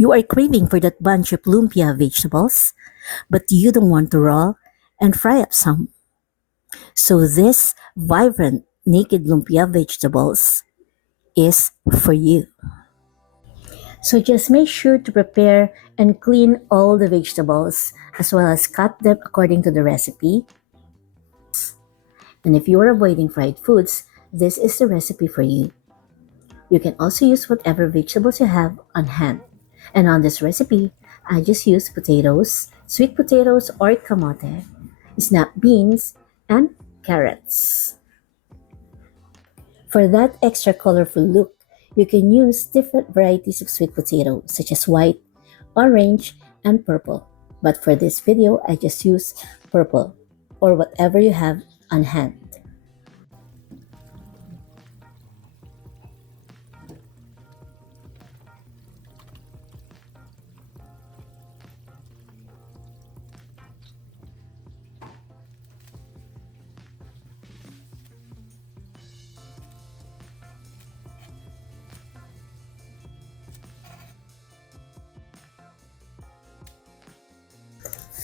You are craving for that bunch of lumpia vegetables, but you don't want to roll and fry up some. So this vibrant naked lumpia vegetables is for you. So just make sure to prepare and clean all the vegetables as well as cut them according to the recipe. And if you are avoiding fried foods, this is the recipe for you. You can also use whatever vegetables you have on hand. And on this recipe, I just use potatoes, sweet potatoes or kamote, snap beans, and carrots. For that extra colorful look, you can use different varieties of sweet potato such as white, orange, and purple. But for this video, I just use purple or whatever you have on hand.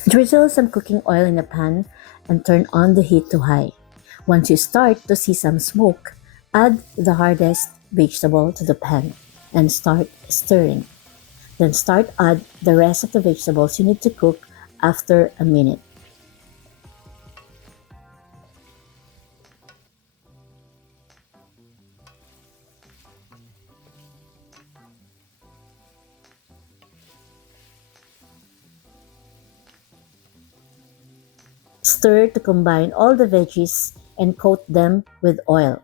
Drizzle some cooking oil in a pan and turn on the heat to high. Once you start to see some smoke, add the hardest vegetable to the pan and start stirring. Then add the rest of the vegetables you need to cook after a minute. Stir to combine all the veggies and coat them with oil.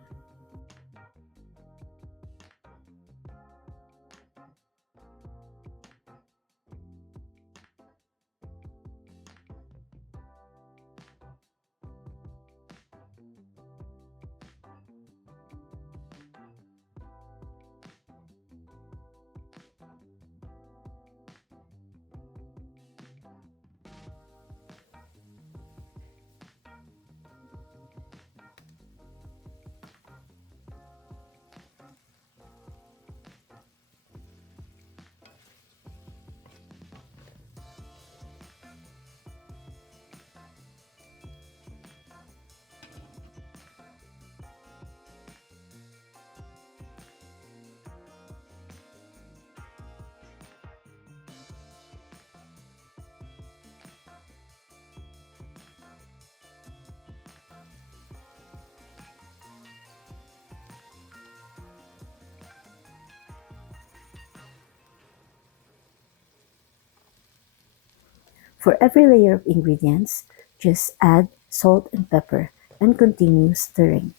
For every layer of ingredients, just add salt and pepper and continue stirring.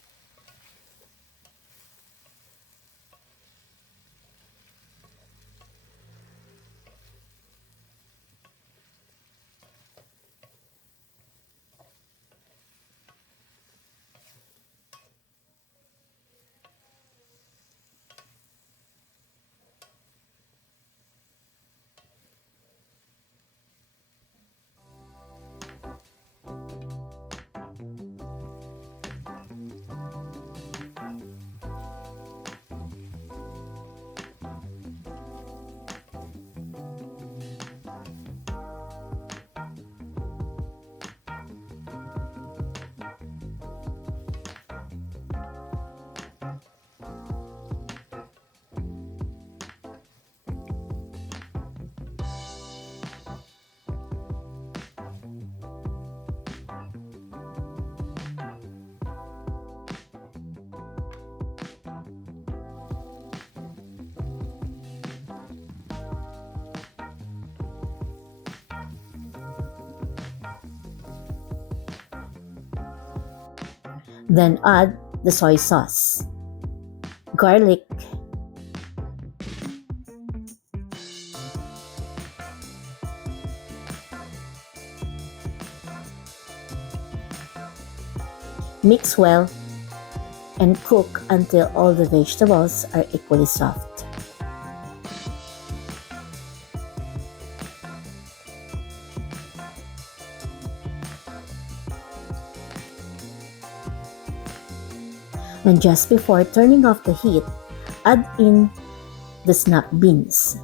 Then add the soy sauce, garlic, mix well, and cook until all the vegetables are equally soft. And just before turning off the heat, add in the snap beans.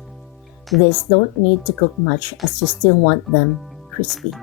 These don't need to cook much as you still want them crispy.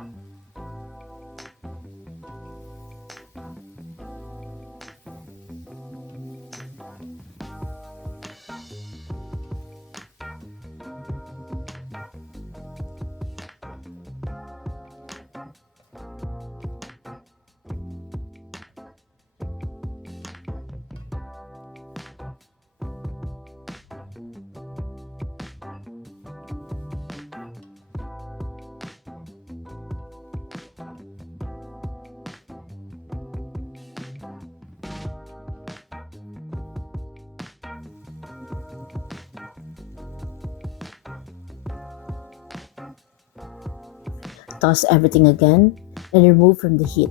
Toss everything again and remove from the heat.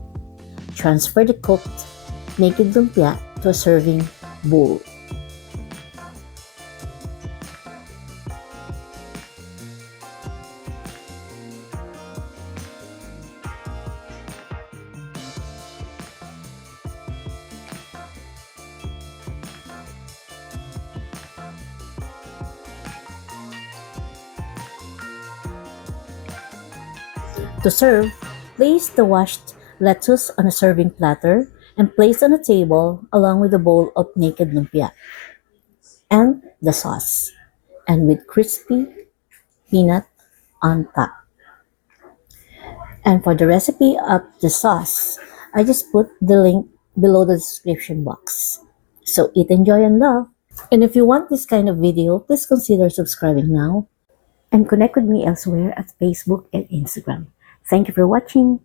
Transfer the cooked naked lumpia to a serving bowl. To serve, place the washed lettuce on a serving platter and place on a table along with a bowl of naked lumpia and the sauce, and with crispy peanut on top. And for the recipe of the sauce, I just put the link below the description box. So eat, enjoy, and love. And if you want this kind of video, please consider subscribing now and connect with me elsewhere at Facebook and Instagram. Thank you for watching.